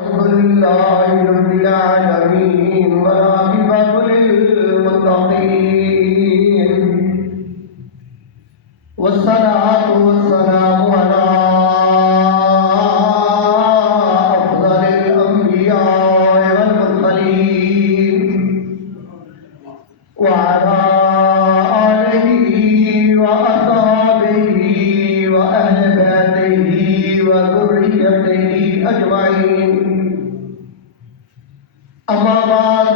الحمد لله رب العالمين والعاقبة للمتقين والصلاة والسلام على أفضل الأنبياء والمرسلين وعلى آله وأصحابه وأهل بيته وذريته أجمعين. أما بعد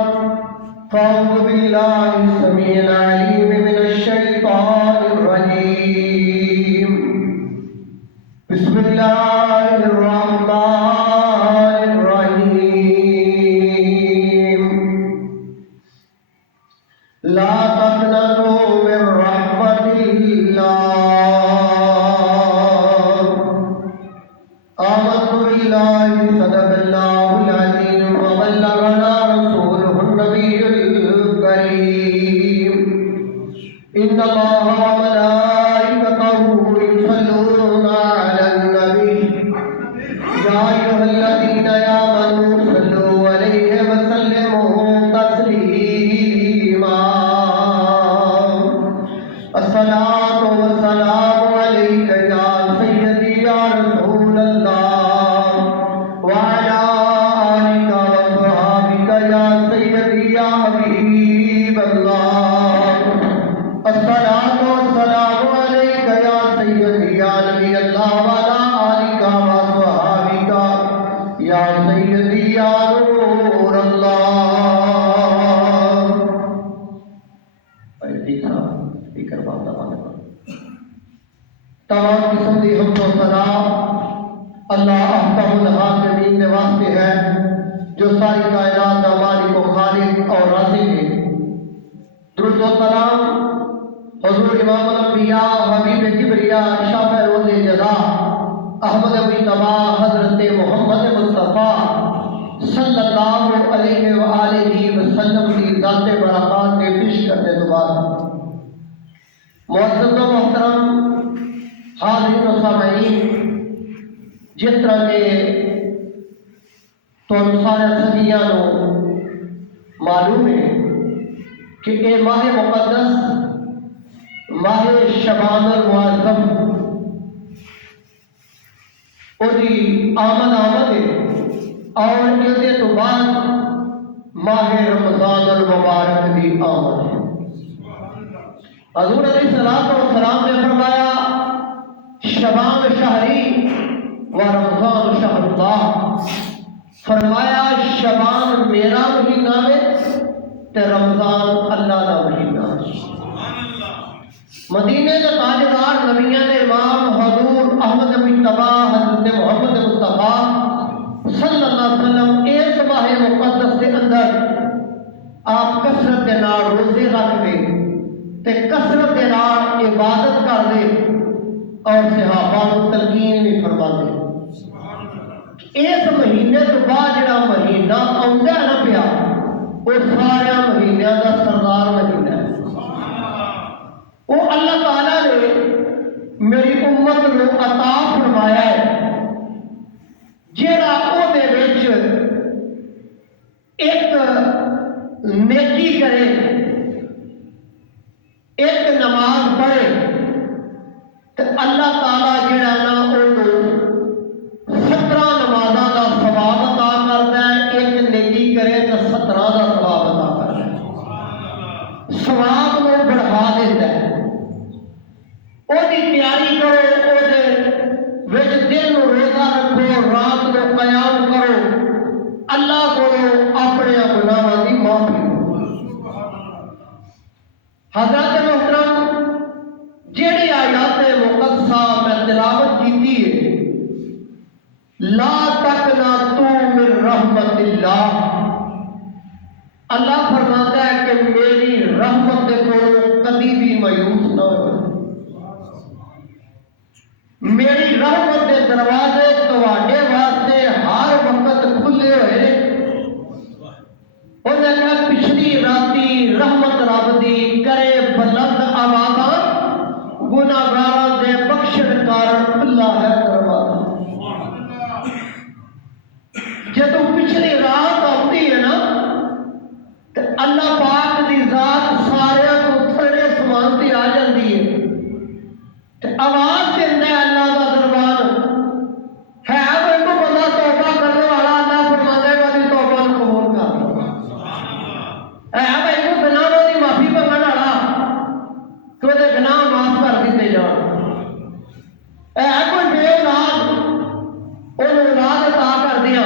فأعوذ بالله السميع العليم من الشيطان الرجيم. بسم الله الرحمن الرحيم. لا تقنطوا من رحمة الله. آمنت بالله صدق الله العظيم وبلغنا رسوله النبي الكريم. إن الله وملائكته يصلون على النبي يا أيها الذين آمنوا صلوا عليه وسلموا تسليما. الصلاة والسلام عليك يا سيدي يا رسول الله وعلى آلك وصحابك يا سيدي يا حبيب الله. الصلاة والسلام عليك يا سيدي يا نبي الله وعلى آلك وصحابك يا سيدي يا نور الله. تمام قسم کی حمد و ثنا اللہ احکم الحاکمین کے واسطے ہے جو ساری کائنات کا مالک و خالق اور رازق ہے. درود و سلام حضور امام الانبیاء حبیب کبریا شافع روز جزا احمد مجتبی حضرت محمد مصطفیٰ صلی اللہ علیہ وآلہ وسلم کی ذات برکات کے پیش کرنے کے بعد معزز و محترم حاضرین و سامعین، جس طرح کے تو سارے سنگیاں معلوم ہے کہ یہ ماہ مقدس ماہ شبان المعظم وہی آمد ہے اور اس تو بعد ماہ رمضان المبارک کی آمد ہے. حضور علیہ السلام نے فرمایا شبان شہری و رمضان شہر اللہ. فرمایا شبان میرا مہینہ ہے تے رمضان اللہ کا مہینہ ہے. مدینے کے تاجدار نبیان امام حضور احمد مجتبی حضرت محمد مصطفیٰ صلی اللہ علیہ وسلم اس ماہ مقدس کے اندر آپ کثرت کے نال روزے رکھ دے تے کثرت کے نال عبادت کر دے اور صحابہ کو تلقین بھی فرما دے. اس مہینے تو بعد جڑا مہینہ آਉਂਦਾ نہ پیا وہ سارے مہینوں کا سردار مہینہ ہے. وہ اللہ تعالیٰ نے میری امت کو عطا فرمایا ہے جڑا وہ ایک نیکی کرے، ایک نماز پڑھے تو اللہ تعالیٰ جڑا نا انہوں 17 نمازاں کا ثواب عطا کرتا ہے. ایک نیکی کرے تو 17 کا ثواب عطا کرتا ہے. ثواب کو بڑھا دیتا ہے. وہ تیاری کرو، وہ دن روزہ رکھو، رات کو قیام کرو، اللہ کو اپنے گناہوں کی معافی. حضرت محترم جیڑی آیات مقدسہ میں تلاوت کی ہے لا تقنطوا من رحمت اللہ. اللہ فرماتا ہے کہ میری رحمت کو کبھی بھی مایوس نہ ہو. میری رحمت کے دروازے تواڈے واسطے ہر وقت کھلے ہوئے. انہیں کہا پچھلی راتی رحمت رب دی کرے بلند آوازاں گناہگاراں دے بخشن کارن اللہ ہے دروازہ. جدو अल्लाह पाक की जात सारे को थड़े समान से आ जाती है ते आवाज देता है अल्लाह का दरबार है वो बंदा तौबा करने वाला अल्लाह फरमाता है वाली तौबा को कबूल कर लो है भाई को गुनाहों की माफी मंगने वाला कि वो गुनाह माफ कर दिए जान है कोई बेऔलाद उन्हें औलाद अता कर दिया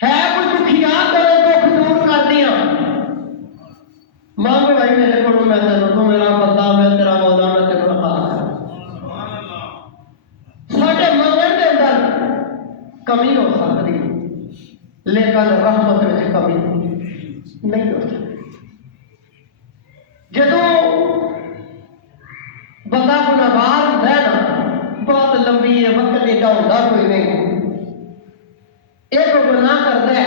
है कोई दुखिया तेरे दुख दूर कर दिया मांग भाई मेरे को मैं तेरे को मेरा बंदा मैं तेरा मौला मैं तेरे को खा साढ़े मंगण के अंदर कमी हो सकती लेकिन रहमत में कमी नहीं हो सकती जदों बंदा गुनाहगार है ना बहुत लंबी है वक्त एडा होता कोई नहीं एक गुनाह करता है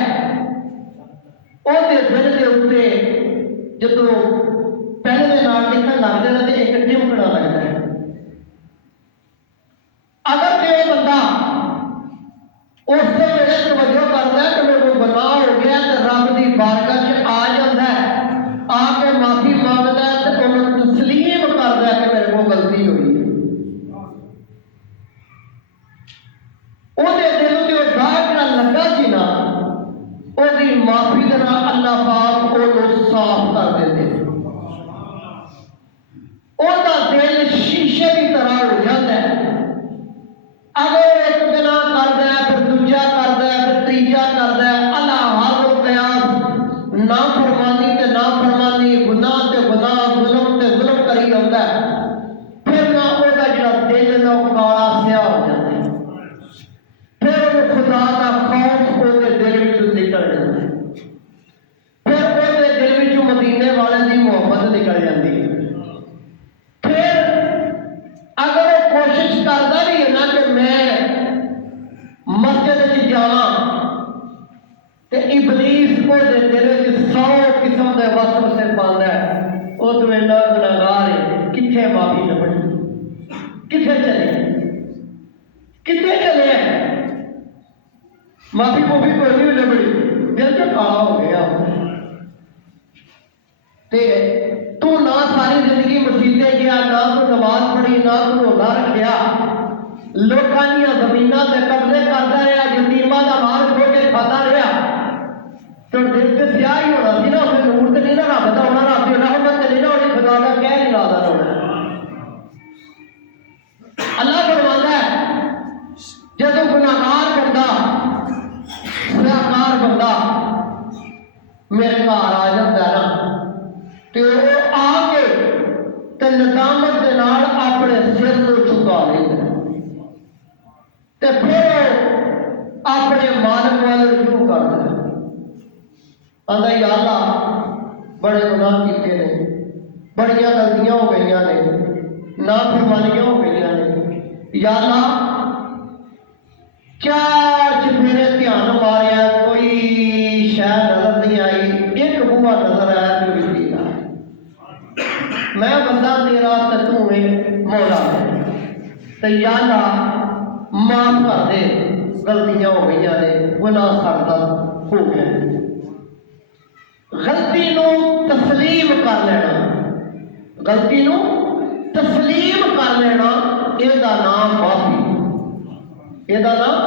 ਉਹਦੇ ਦਿਲ ਦੇ ਉੱਤੇ ਜਦੋਂ ਪਹਿਲੇ ਦੇ ਨਾਲ ਲਿਖਣ ਲੱਗ ਜਾਂਦਾ ਤੇ ਇੱਕ ਟਿਮਕਣਾ ਲੱਗਦਾ ਹੈ ਅਗਰ ਤੇ ਉਹ ਬੰਦਾ ਉਸ ਦੇ ਵੇਲੇ ਤਵੱਜੋ ਕਰਦਾ ਹੈ ਕਿ ਮੇਰੇ ਗੁਨਾਹ ਹੋ ਗਿਆ ਤੇ ਰੱਬ ਦੀ ਬਾਰਗਾਹ 'ਚ ਆ ਜਾਂਦਾ ਹੈ ਆ ਕੇ ਮਾਫੀ ਮੰਗਦਾ ਹੈ ਤੇ ਉਹਨੂੰ ਤਸਲੀਮ ਕਰਦਾ ਹੈ ਕਿ ਮੇਰੇ ਕੋਲ ਗਲਤੀ ਹੋਈ ਹੈ ਉਹਦੇ ਦਿਲ ਤੇ ਉਹ ਦਾਗ ਜਿਹੜਾ ਲੱਗਾ ਸੀ ਨਾ ਉਹਦੀ ਮਾਫੀ ਦੇ ਨਾਲ ਅੱਲਾਹ ਪਾਕ ਉਹਨੂੰ ਸਾਫ਼ ਕਰ ਦਿੰਦੇ ਉਹਦਾ ਦਿਲ ਸ਼ੀਸ਼ੇ ਦੀ ਤਰ੍ਹਾਂ ਹੋ ਜਾਂਦਾ ਹੈ ਅਗਰ ਇੱਕ ਗੁਨਾਹ ਕਰਦਾ ਹੈ ਫਿਰ ਦੂਜਾ ਕਰਦਾ ਹੈ ਫਿਰ ਤੀਜਾ ਕਰਦਾ ਹੈ ਅੱਲਾਹ ਹਰ ਕਿਆਸ ਨਾ ਫਰਮਾਨੀ ਤੇ ਨਾ ਫਰਮਾਨੀ ਗੁਨਾਹ ਤੇ ਗੁਨਾਹ ਜ਼ੁਲਮ ਤੇ ਜ਼ੁਲਮ ਕਰੀ ਜਾਂਦਾ ਹੈ ਫਿਰ ਨਾ ਉਹਦਾ ਜਿਹੜਾ ਦਿਲ ਨਾ ਉਹ ਕਾਲਾ ਸਿਆ ਹੋ ਜਾਂਦਾ ਹੈ ਫਿਰ ਉਹ ਖੁਦਾ ਦਾ ਖੌਫ ਉਹਦੇ ਦਿਲ ਵਿੱਚੋਂ ਨਿਕਲ ਜਾਂਦਾ ਹੈ ਫਿਰ ਉਹਦੇ ਦਿਲ ਵਿੱਚੋਂ ਮਦੀਨੇ ਵਾਲੇ ਦੀ ਮੁਹੱਬਤ ਨਿਕਲ ਜਾਂਦੀ ਹੈ ਫਿਰ ਅਗਰ ਉਹ ਕੋਸ਼ਿਸ਼ ਕਰਦਾ ਵੀ ਹੈ ਨਾ ਕਿ ਮੈਂ ਮਸਜਿਦ ਵਿੱਚ ਜਾਵਾਂ ਤੇ ਇਬਲੀਸ ਉਹਦੇ ਦਿਲ ਵਿੱਚ 100 ਕਿਸਮ ਦੇ ਵਸਵਸੇ ਪਾਉਂਦਾ ਹੈ ਉਹ ਤੋਂ ਇੰਨਾ ਗੁਨਾਹਗਾਰ ਹੈ ਕਿੱਥੇ ਮਾਫੀ ਲੱਭਣੀ ਕਿੱਥੇ ਚਲੇ माफी मूफी कोई नहीं लभड़ी दिल तो काला हो गया ते तू ना सारी जिंदगी मसीते गया ना तू नमाज पढ़ी ना तू रोजा रखिया लोगों दी जमीनां ते कब्जे करता रहा यतीमां दा माल खो के खाता रहा तो दिल ते स्याह ही होना सी ना उसे नूर ते नहीं ना रब दा होना रब दी रहमत ते नहीं ना होनी खुदा दा कह नहीं लादा होना अल्लाह फरमांदा है जदों गुनाहगार बंदा गुनाहगार बंदा मेरे घर आ जाता है ना तो आके ते नदामत के नाल अपने सिर को झुका लेता ते फिर अपने मालिक वाल रुजू करता है आंदा या अल्लाह बड़े गुनाह किए ने बड़ियां गलतियां हो गई ने नाफरमानियां हो गई ने या अल्लाह क्या मेरे ध्यान मारिया कोई शह नजर नहीं आई एक बूहा नजर आया जो बिजली का मैं बंदा तेरा ते तू है मौला तो या अल्लाह माफ कर दे गलतियां हो गई ने गुनाह करता हो गया गलती नू तस्लीम कर लेना गलती नू तस्लीम कर लेना ਇਹਦਾ नाम माफी ਇਹਦਾ नाम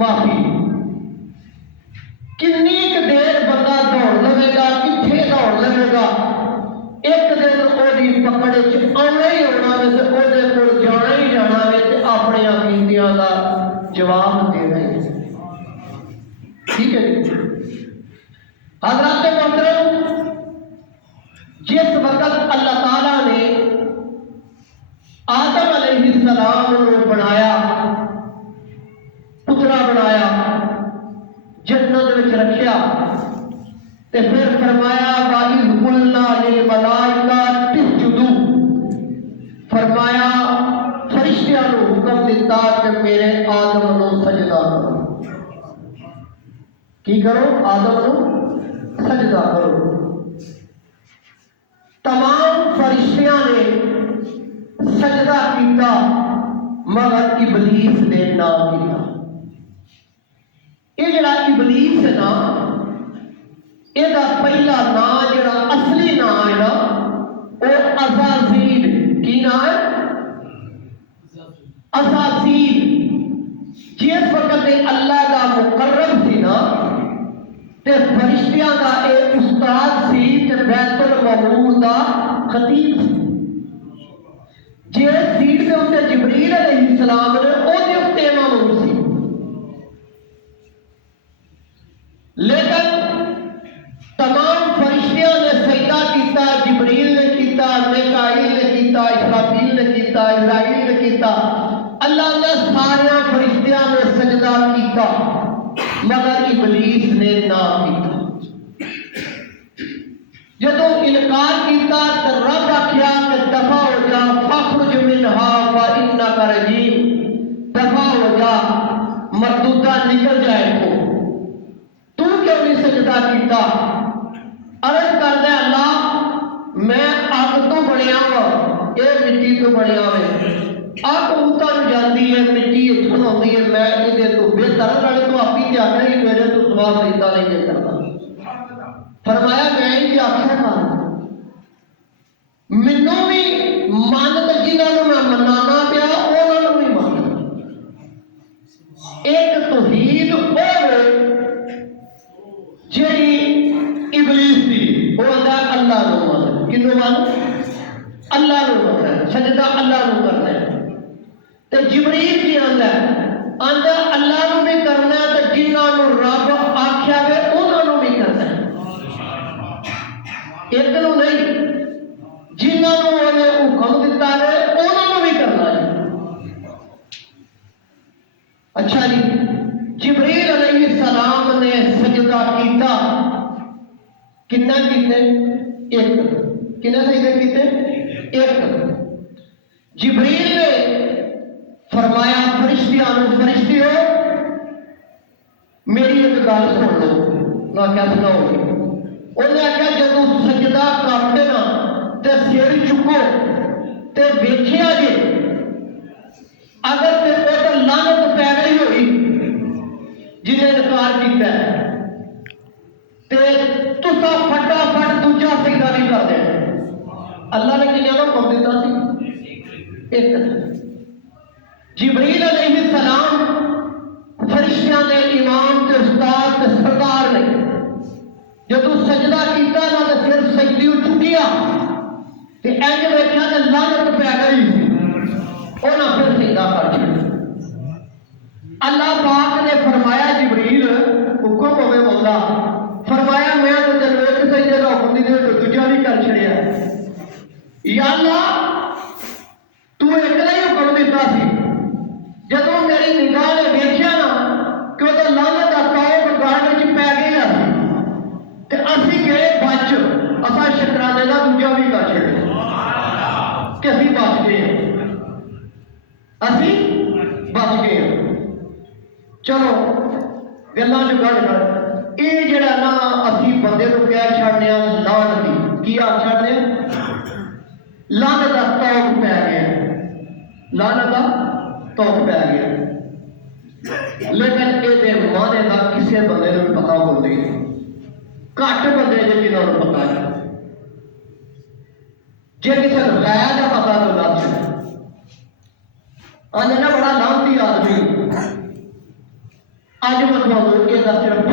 माफी किन्नी देर बंदा दौड़ लवेगा किथे दौड़ लवेगा एक दिन ओदी पकड़ च आना ही आना वे ते ओदे कोल जाना ही जाना वे ते अपने अकीदियां दा जवाब देना ही ठीक है जी हज़रात मोहतरम जिस वक्त अल्लाह ताला ने आदम अलैहिस्सलाम को बनाया पुतरा बनाया जन्नत में रखिया ते फिर फरमाया वाइज़ कुल्ना लिल मलाइका तिस्जुदू फरमाया फरिश्तियां को हुक्म दिता कि मेरे आदम को सजदा करो की करो आदम को सजदा करो तमाम फरिश्तियां ने सजदा किया मगर इबलीस ने ना किया ये जड़ा इबलीस है ना ਇਹਦਾ ਪਹਿਲਾ ਨਾਂ ਜਿਹੜਾ ਅਸਲੀ ਨਾਂ ਹੈ ਨਾ ਉਹ ਅਜ਼ਾਜ਼ੀਲ। ਕੀ ਨਾਂ ਹੈ? ਅਜ਼ਾਜ਼ੀਲ। ਜਿਸ ਵਕਤ ਅੱਲਾਹ ਦਾ ਮੁਕਰਮ ਸੀ ਨਾ ਤੇ ਫਰਿਸ਼ਤਿਆਂ ਦਾ ਇਹ ਉਸਤਾਦ ਸੀ ਤੇ ਬੈਤੁਲ ਮਾਮੂਰ ਦਾ ਖਤੀਬ ਸੀ। ਜਿਸ ਸੀਟ ਦੇ ਉੱਤੇ ਜਿਬਰੀਲ अलैहिस्सलाम ने ਉਹਦੇ ਉੱਤੇ ਮਾਮੂਰ ਸੀ। लेकिन तमाम फरिश्तियों ने सजदा किया, जिब्रील ने किया, मिकाईल ने किया, इसराफील ने किया, इजराइल ने किया, अल्लाह ने सारे फरिश्तियों ने सजदा किया, मगर इबलीस ने ना किया। जदों इनकार किया तो रब आख्या कि दफा हो जा, फखरुज मिनहा व इन्नका रजीम। दफा हो जा, मरदूदा निकल जाए तो तू क्यों नहीं सजदा किया? अर्ज करदा अल्लाह मैं अग तो बनया वा, ये मिट्टी तो बनया वे, अग उतर जाती है, मिट्टी इथों आती है, मैं ये तो बेहतर नाले तो आप ही आखिया कि मेरे तो सवाल सजदा नहीं करता। फरमाया मैं ही आख्या कर मैनू भी मन तो जिन्होंने मैं मनाना पिया उन्होंने भी मन। एक तौहीद वो ਜਿਹੜੀ इबलीस थी वो आंदा अल्लाह नु मान। किन्नू मान? अल्लाह नु मान, सजदा अल्लाह नु करना है। ते जिब्रील की आंदा अल्लाह नु भी करना है ते जिन्हां नु रब आख्या वे उन्हां नु भी करना है। एक नु नहीं, जिन्हां नु उन्हें हुक्म दिता है उन्हां नु भी करना है। अच्छा जी, जिब्रील अलैहिस्सलाम ने सजदा किया। कितना कीते? एक। कितना सजदे कीते? एक। जिब्रील ने फरमाया फरिश्तियां नूं, फरिश्तियों मेरी एक गल सुन लो। ना क्या सुनाओगे? उन्हें आख्या जदों सजदा करते ना ते सिर चुको ते वेखिया जे अगर ते ओते लानत पै गई होई जिन्हें इनकार किया ते तुसा फटाफट दूजा सजदा नहीं कर देना। अल्लाह ने किन्ना दा हुक्म दिता सी? एक। जिब्रील अलैहिस्सलाम फरिश्तियां दे इमाम ते उस्ताद ते सरदार ने जदों सजदा किया ना ते फिर सजदी चुकिया ते इंज वेखिया ते लानत पै गई, उन्हां फिर सजदा कर दिया। अल्लाह पाक ने फरमाया जिब्रील हुक्म होवे मौला, फरमाया मैं तो तेन एक सजदे का हुक्म दी तो दूजा भी कर छड़िया। या अल्लाह तू एकला ही हुक्म दिता सी, जदों मेरी निगाह ने वेखिया ना कि वो लानत का तौब गाड़ च पै गया ते असीं गए बच, असां शुकराने का दूजा भी कर छड़िया कि असीं बच गए, असीं बच गए। चलो गल्लां जो गल कर ये जड़ा ना असी बंदे को कह छड़ने लानती की आख छड़ने लानत का तौक पै गया, लानत का तौक पै गया। लेकिन ये माने का किसी बंदे को पता होते घट बंदे जो जिन्होंने पता है, जे किसी गैर का पता तो लग आने ना बड़ा लानती आदमी। अज मैं तुहानू इसका सिर्फ